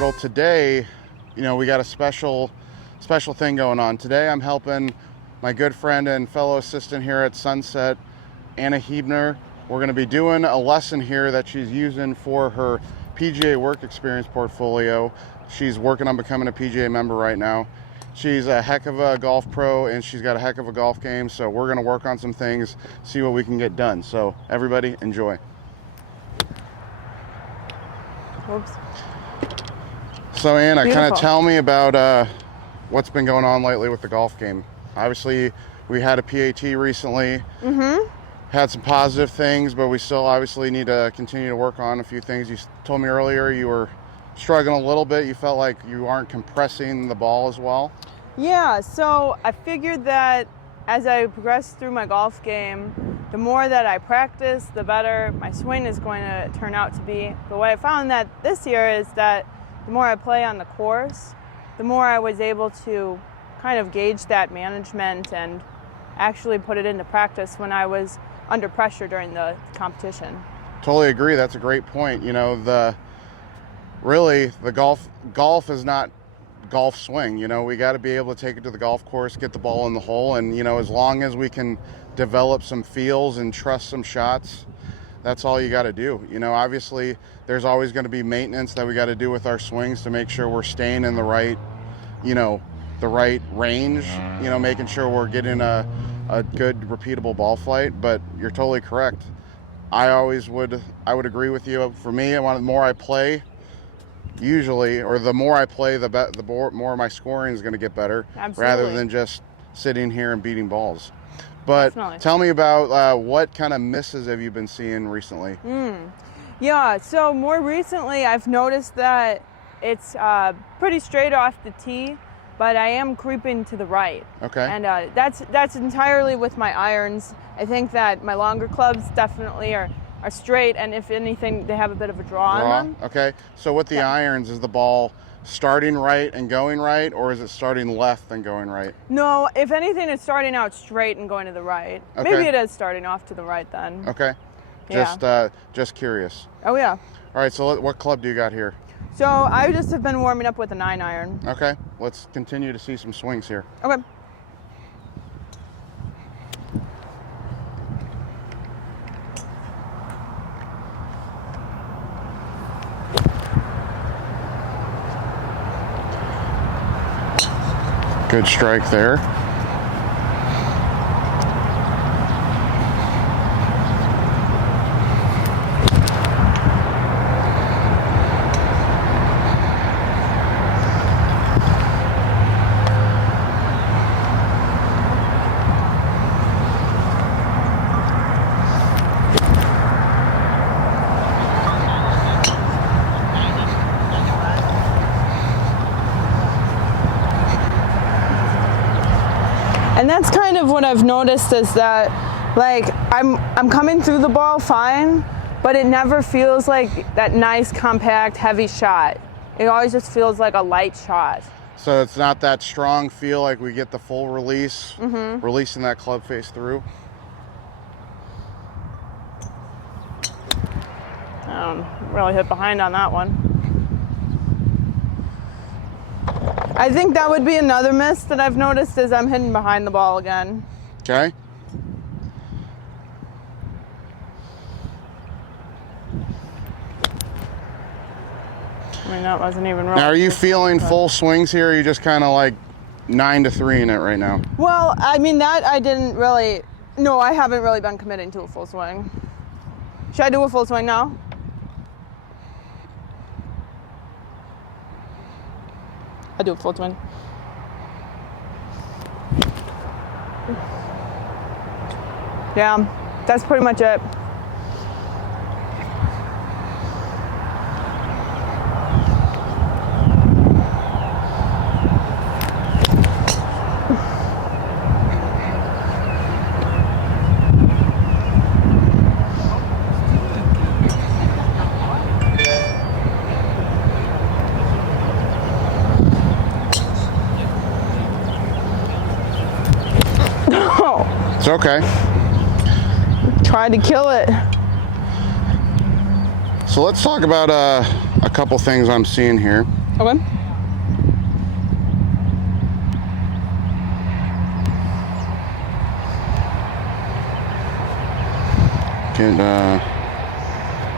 Turtle. Today, you know, we got a special thing going on. Today I'm helping my good friend and fellow assistant here at Sunset, Anna Huebner. We're going to be doing a lesson here that she's using for her PGA work experience portfolio. She's working on becoming a PGA member right now. She's a heck of a golf pro and she's got a heck of a golf game, so we're going to work on some things, see what we can get done. So everybody enjoy. Oops. So Anna, Beautiful. kind of tell me about what's been going on lately with the golf game. Obviously, we had a PAT recently. Had some positive things, but we still obviously need to continue to work on a few things. You told me earlier you were struggling a little bit. You felt like you aren't compressing the ball as well. Yeah, so I figured that as I progress through my golf game, the more that I practice, the better my swing is going to turn out to be. But what I found that this year is that the more I play on the course, the more I was able to kind of gauge that management and actually put it into practice when I was under pressure during the competition. Totally agree. That's a great point. You know, the golf is not golf swing. You know, we got to be able to take it to the golf course, get the ball in the hole, and you know, as long as we can develop some feels and trust some shots, that's all you got to do. You know, obviously there's always going to be maintenance that we got to do with our swings to make sure we're staying in the right, you know, the right range, you know, making sure we're getting a good repeatable ball flight. But you're totally correct. I would agree with you. For me, the more I play, usually, or the more I play, the more my scoring is going to get better. Absolutely. Rather than just sitting here and beating balls. But Definitely. Tell me about what kind of misses have you been seeing recently? Yeah, so more recently I've noticed that it's pretty straight off the tee, but I am creeping to the right. Okay. And that's entirely with my irons. I think that my longer clubs definitely are straight, and if anything, they have a bit of a draw on them. Okay. So with the irons, is the ball starting right and going right, or is it starting left and going right? No, if anything, it's starting out straight and going to the right. Okay. Maybe it is starting off to the right then. Okay. Yeah. Just curious. Oh yeah. All right. So what club do you got here? So I just have been warming up with a 9-iron. Okay. Let's continue to see some swings here. Okay. Good strike there. And that's kind of what I've noticed is that, like, I'm coming through the ball fine, but it never feels like that nice, compact, heavy shot. It always just feels like a light shot. So it's not that strong feel, like we get the full release, releasing that club face through. Really hit behind on that one. I think that would be another miss that I've noticed is I'm hitting behind the ball again. Okay. I mean, that wasn't even wrong. Now, are you feeling full swings here, or are you just kind of like 9-3 in it right now? Well, I mean, that I didn't really, no, I haven't really been committing to a full swing. Should I do a full swing now? I do a full swing. Yeah, that's pretty much it. It's okay. Tried to kill it. So let's talk about a couple things I'm seeing here. Okay. And,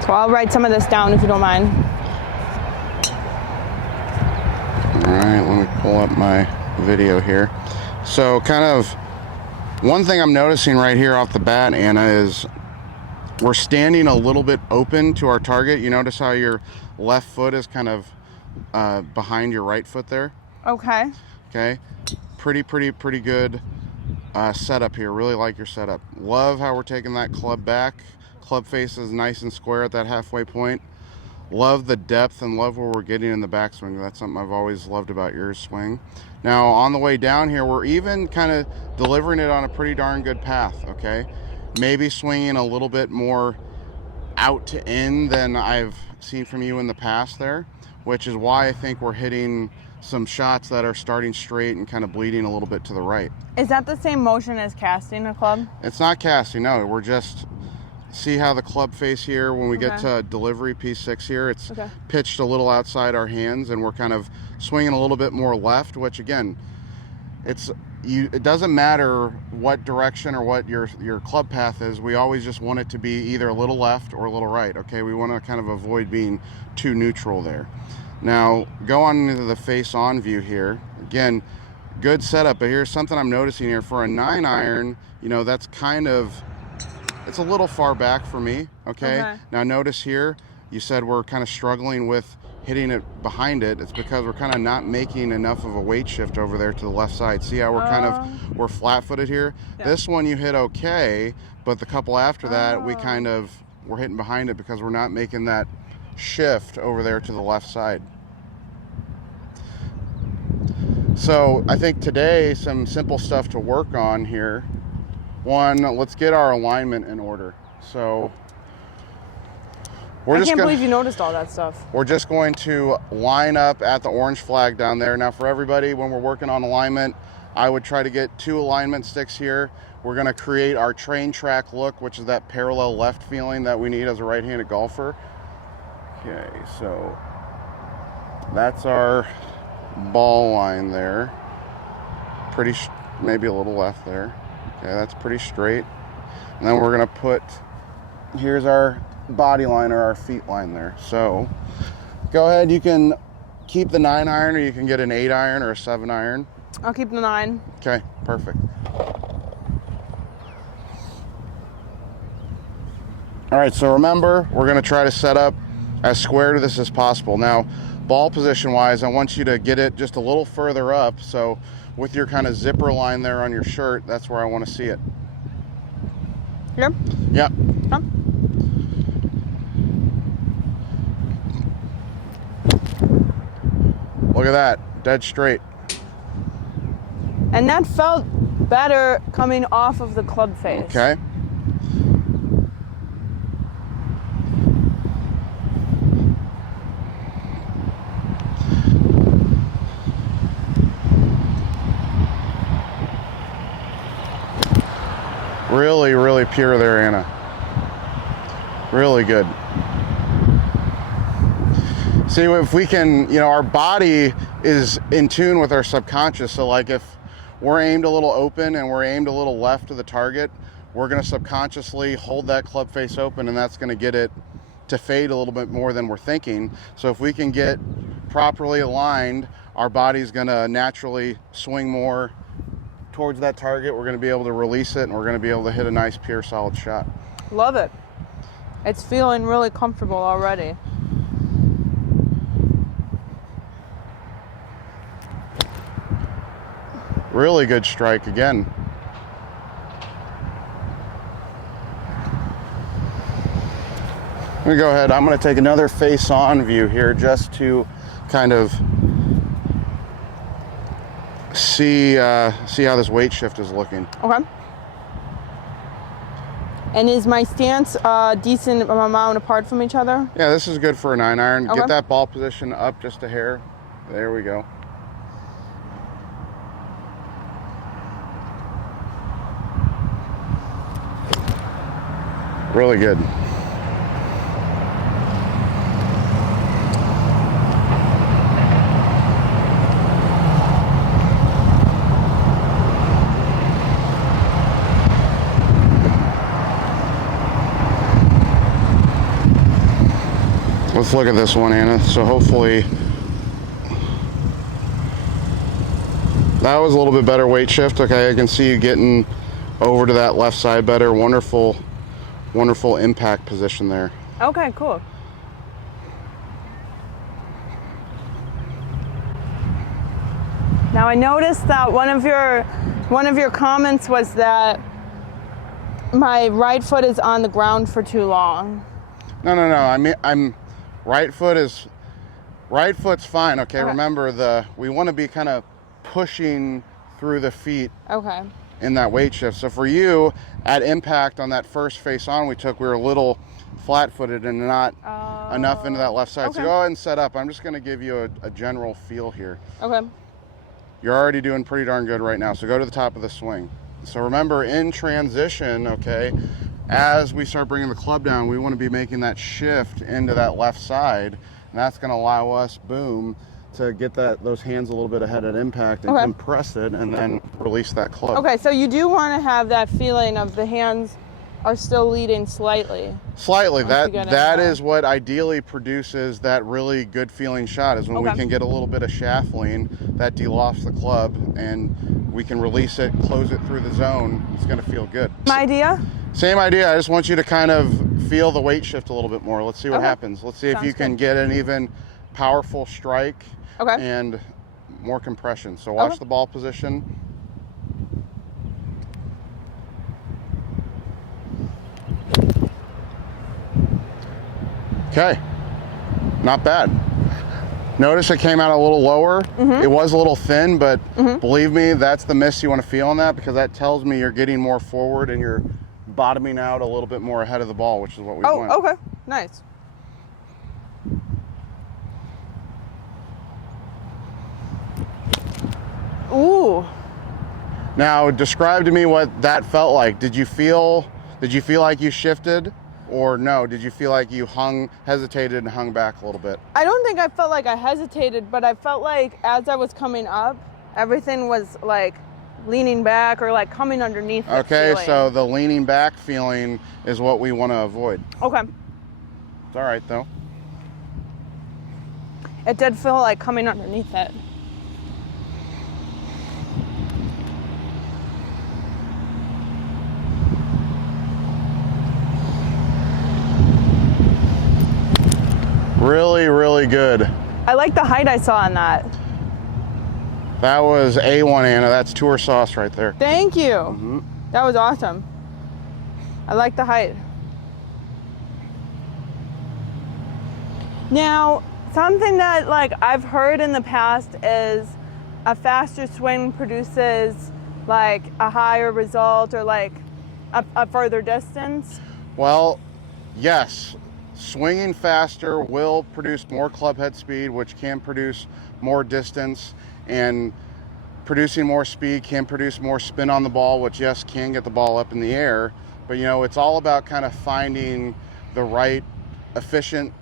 So I'll write some of this down if you don't mind. all right, let me pull up my video here. So kind of one thing I'm noticing right here off the bat, Anna, is we're standing a little bit open to our target. You notice how your left foot is kind of behind your right foot there? Okay. Okay. Pretty good setup here. Really like your setup. Love how we're taking that club back. Club face is nice and square at that halfway point. Love the depth and love where we're getting in the backswing. That's something I've always loved about your swing. Now on the way down here, we're even kind of delivering it on a pretty darn good path, okay? Maybe swinging a little bit more out to in than I've seen from you in the past there, which is why I think we're hitting some shots that are starting straight and kind of bleeding a little bit to the right. Is that the same motion as casting a club? It's not casting, no. We're just, see how the club face here, when we get to delivery P6 here, it's pitched a little outside our hands and we're kind of swinging a little bit more left, which again, it doesn't matter what direction or what your club path is. We always just want it to be either a little left or a little right, okay? We want to kind of avoid being too neutral there. Now, go on into the face-on view here. Again, good setup, but here's something I'm noticing here. For a 9-iron, you know, that's kind of, it's a little far back for me, okay? Now notice here, you said we're kind of struggling with hitting it behind it. It's because we're kind of not making enough of a weight shift over there to the left side. See how we're we're flat-footed here? Yeah. This one you hit okay, but the couple after that, we're hitting behind it because we're not making that shift over there to the left side. So I think today, some simple stuff to work on here. One, let's get our alignment in order. So I can't believe you noticed all that stuff. We're just going to line up at the orange flag down there. Now for everybody, when we're working on alignment, I would try to get 2 alignment sticks here. We're gonna create our train track look, which is that parallel left feeling that we need as a right-handed golfer. Okay, so that's our ball line there. Maybe a little left there. Okay, that's pretty straight. And then we're gonna put, here's our body line or our feet line there. So go ahead, you can keep the 9-iron or you can get an 8-iron or a 7-iron. I'll keep the 9. Okay, perfect. All right, so remember, we're gonna try to set up as square to this as possible. Now, ball position wise, I want you to get it just a little further up. So with your kind of zipper line there on your shirt, that's where I want to see it. Yep. Yep. Huh? Look at that, dead straight. And that felt better coming off of the club face. Okay. Really pure there, Anna. Really good. See, if we can, you know, our body is in tune with our subconscious. So like if we're aimed a little open and we're aimed a little left of the target, we're going to subconsciously hold that club face open, and that's going to get it to fade a little bit more than we're thinking. So if we can get properly aligned, our body's going to naturally swing more towards that target. We're going to be able to release it, and we're going to be able to hit a nice, pure, solid shot. Love it. It's feeling really comfortable already. Really good strike again. Let me go ahead. I'm going to take another face-on view here just to kind of see how this weight shift is looking. Okay. And is my stance a decent amount apart from each other? Yeah, this is good for a 9-iron. Okay. Get that ball position up just a hair. There we go. Really good. Let's look at this one, Anna. So hopefully that was a little bit better weight shift. Okay, I can see you getting over to that left side better. Wonderful, wonderful impact position there. Okay, cool. Now I noticed that one of your comments was that my right foot is on the ground for too long. No. I mean, right foot's fine. Okay, remember we want to be kind of pushing through the feet. Okay. In that weight shift. So for you, at impact on that first face on we took, we were a little flat-footed and not enough into that left side. Okay. So go ahead and set up. I'm just going to give you a general feel here. Okay. You're already doing pretty darn good right now. So go to the top of the swing. So remember, in transition, okay, as we start bringing the club down, we want to be making that shift into that left side, and that's going to allow us, boom, to get those hands a little bit ahead at impact and compress it and then release that club. Okay, so you do want to have that feeling of the hands are still leading slightly. Slightly. That is what ideally produces that really good feeling shot, is when we can get a little bit of shaft lean that de-lofts the club and we can release it, close it through the zone. It's going to feel good. My idea? Same idea. I just want you to kind of feel the weight shift a little bit more. Let's see what happens. Let's see if you can get an even powerful strike and more compression. So watch the ball position. Okay, not bad. Notice it came out a little lower. It was a little thin, but believe me, that's the miss you want to feel on that, because that tells me you're getting more forward and you're bottoming out a little bit more ahead of the ball, which is what we want. Oh, okay, nice. Ooh. Now, describe to me what that felt like. Did you feel like you shifted, or no? Did you feel like you hesitated and hung back a little bit? I don't think I felt like I hesitated, but I felt like as I was coming up, everything was like leaning back or like coming underneath. Okay, so the leaning back feeling is what we want to avoid. Okay. It's all right though. It did feel like coming underneath it. Really, really good. I like the height I saw on that. That was A1, Anna. That's tour sauce right there. Thank you. That was awesome. I like the height. Now, something that like I've heard in the past is a faster swing produces like a higher result or like a further distance. Well, yes. Swinging faster will produce more club head speed, which can produce more distance, and producing more speed can produce more spin on the ball, which yes, can get the ball up in the air. But you know, it's all about kind of finding the right efficient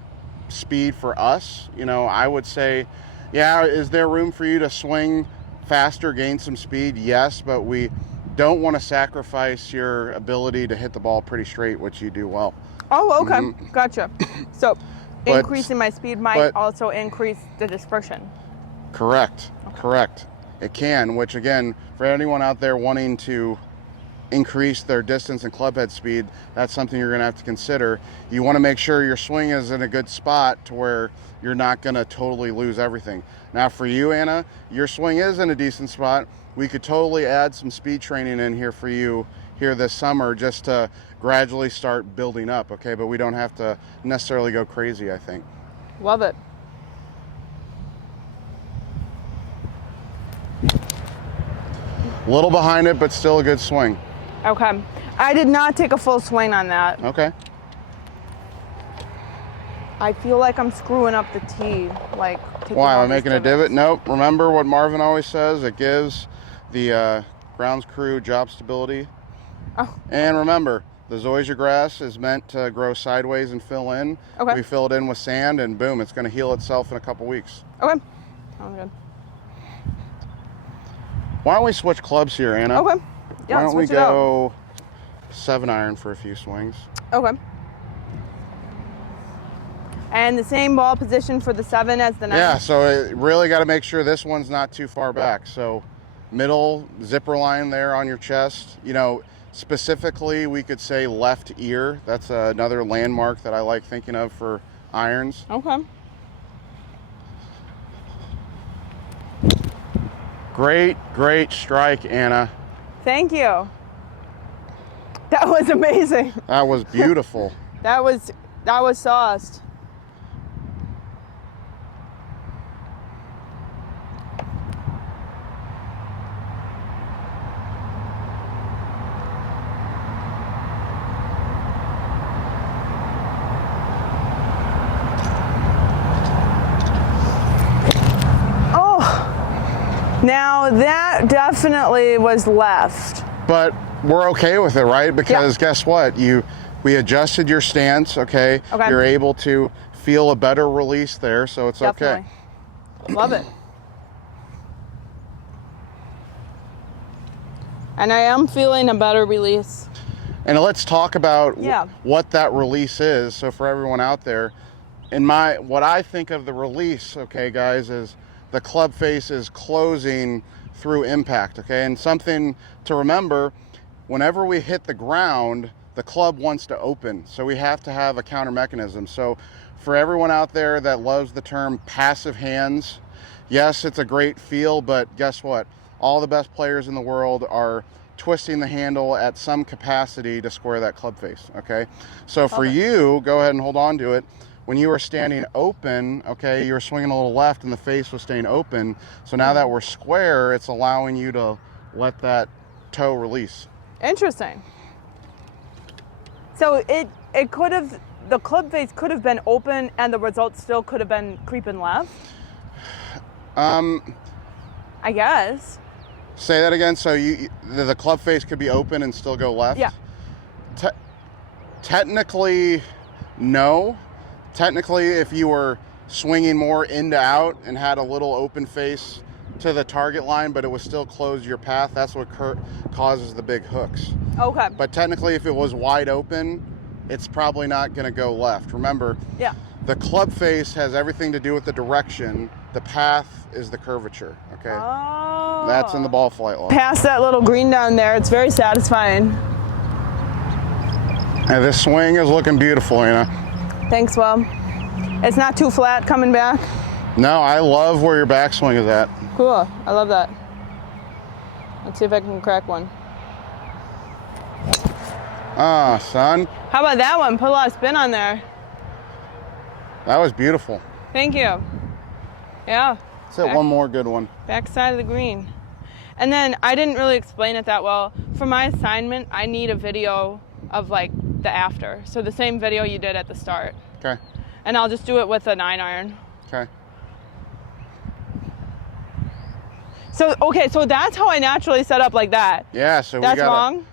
speed for us. You know, I would say, yeah, is there room for you to swing faster, gain some speed? Yes, but we don't want to sacrifice your ability to hit the ball pretty straight, which you do well. Oh, okay. Gotcha. So increasing my speed might also increase the dispersion. Correct. Correct. It can, which again, for anyone out there wanting to increase their distance and club head speed, that's something you're going to have to consider. You want to make sure your swing is in a good spot to where you're not going to totally lose everything. Now for you, Anna, your swing is in a decent spot. We could totally add some speed training in here for you here this summer just to gradually start building up, okay? But we don't have to necessarily go crazy, I think. Love it. A little behind it, but still a good swing. Okay. I did not take a full swing on that. Okay. I feel like I'm screwing up the tee. Like, why, am I making a divot? Nope. Remember what Marvin always says, it gives the grounds crew job stability. Oh. And remember, the zoysia grass is meant to grow sideways and fill in. Okay. We fill it in with sand and boom, it's going to heal itself in a couple weeks. Okay. Sounds good. Why don't we switch clubs here, Anna? Okay. Yeah, why don't we go 7-iron for a few swings? Okay. And the same ball position for the 7 as the 9? Yeah, so it really got to make sure this one's not too far back. So middle zipper line there on your chest. You know, specifically we could say left ear. That's another landmark that I like thinking of for irons. Okay. Great strike, Anna. Thank you. That was amazing. That was beautiful. That was sauced. Now that definitely was left. But we're okay with it, right? Because guess what? We adjusted your stance, okay? You're able to feel a better release there, so it's definitely. Okay. Love it. And I am feeling a better release. And let's talk about what that release is. So for everyone out there, what I think of the release, okay, guys, is the club face is closing through impact, okay? And something to remember, whenever we hit the ground, the club wants to open. So we have to have a counter mechanism. So for everyone out there that loves the term passive hands, yes, it's a great feel, but guess what? All the best players in the world are twisting the handle at some capacity to square that club face, okay? So for you, go ahead and hold on to it. When you were standing open, okay, you were swinging a little left and the face was staying open. So now that we're square, it's allowing you to let that toe release. Interesting. So it could have, the club face could have been open and the result still could have been creeping left? I guess. Say that again. So the club face could be open and still go left? Yeah. Technically, no. Technically, if you were swinging more into out and had a little open face to the target line, but it was still closed your path, that's what causes the big hooks. Okay. But technically, if it was wide open, it's probably not going to go left. Remember, the club face has everything to do with the direction. The path is the curvature, okay? Oh. That's in the ball flight law. Past that little green down there, it's very satisfying. And this swing is looking beautiful, Anna. Thanks, Will. It's not too flat coming back? No, I love where your backswing is at. Cool. I love that. Let's see if I can crack one. Ah, son. How about that one? Put a lot of spin on there. That was beautiful. Thank you. Yeah. Let's hit one more good one. Backside of the green. And then I didn't really explain it that well. For my assignment, I need a video of like the after. So the same video you did at the start. Okay. And I'll just do it with a 9-iron. Okay. So that's how I naturally set up like that. Yeah, so that's wrong?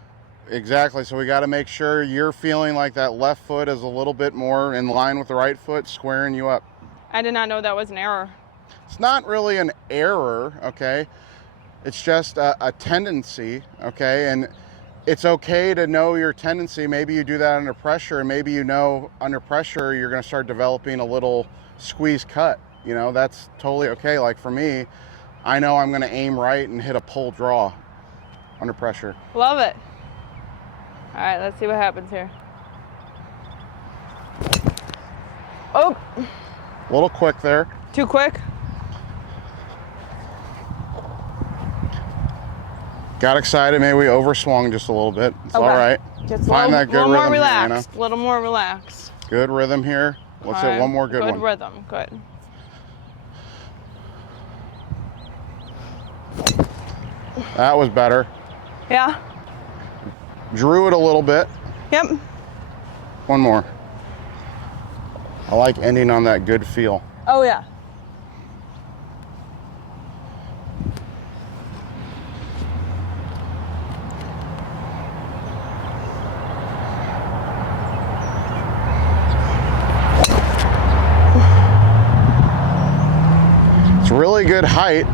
Exactly. So we got to make sure you're feeling like that left foot is a little bit more in line with the right foot, squaring you up. I did not know that was an error. It's not really an error, okay? It's just a tendency, okay? And it's okay to know your tendency. Maybe you do that under pressure, and maybe you know under pressure you're going to start developing a little squeeze cut. You know, that's totally okay. Like for me, I know I'm going to aim right and hit a pull draw under pressure. Love it. All right, let's see what happens here. Oh. A little quick there. Too quick? Got excited, maybe we overswung just a little bit. It's all right. Just Find that good rhythm more relaxed. here, Anna. A little more relaxed. Good rhythm here. Let's hit one more good one. Good rhythm, good. That was better. Yeah? Drew it a little bit. Yep. One more. I like ending on that good feel. Oh, yeah. It's really good height.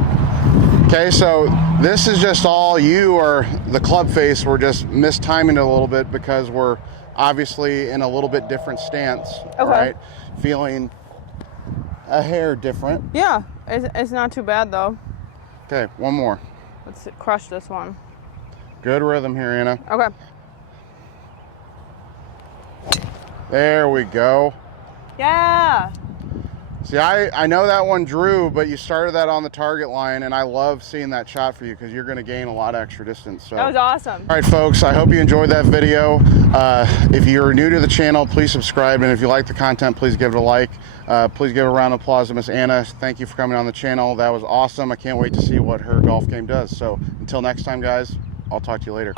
Okay, so this is just all you or the club face. We're just mistiming it a little bit because we're obviously in a little bit different stance, right? Feeling a hair different. Yeah, it's not too bad though. Okay, one more. Let's crush this one. Good rhythm here, Anna. Okay. There we go. Yeah. See, I know that one drew, but you started that on the target line, and I love seeing that shot for you because you're going to gain a lot of extra distance. So. That was awesome. All right, folks, I hope you enjoyed that video. If you're new to the channel, please subscribe, and if you like the content, please give it a like. Please give a round of applause to Miss Anna. Thank you for coming on the channel. That was awesome. I can't wait to see what her golf game does. So until next time, guys, I'll talk to you later.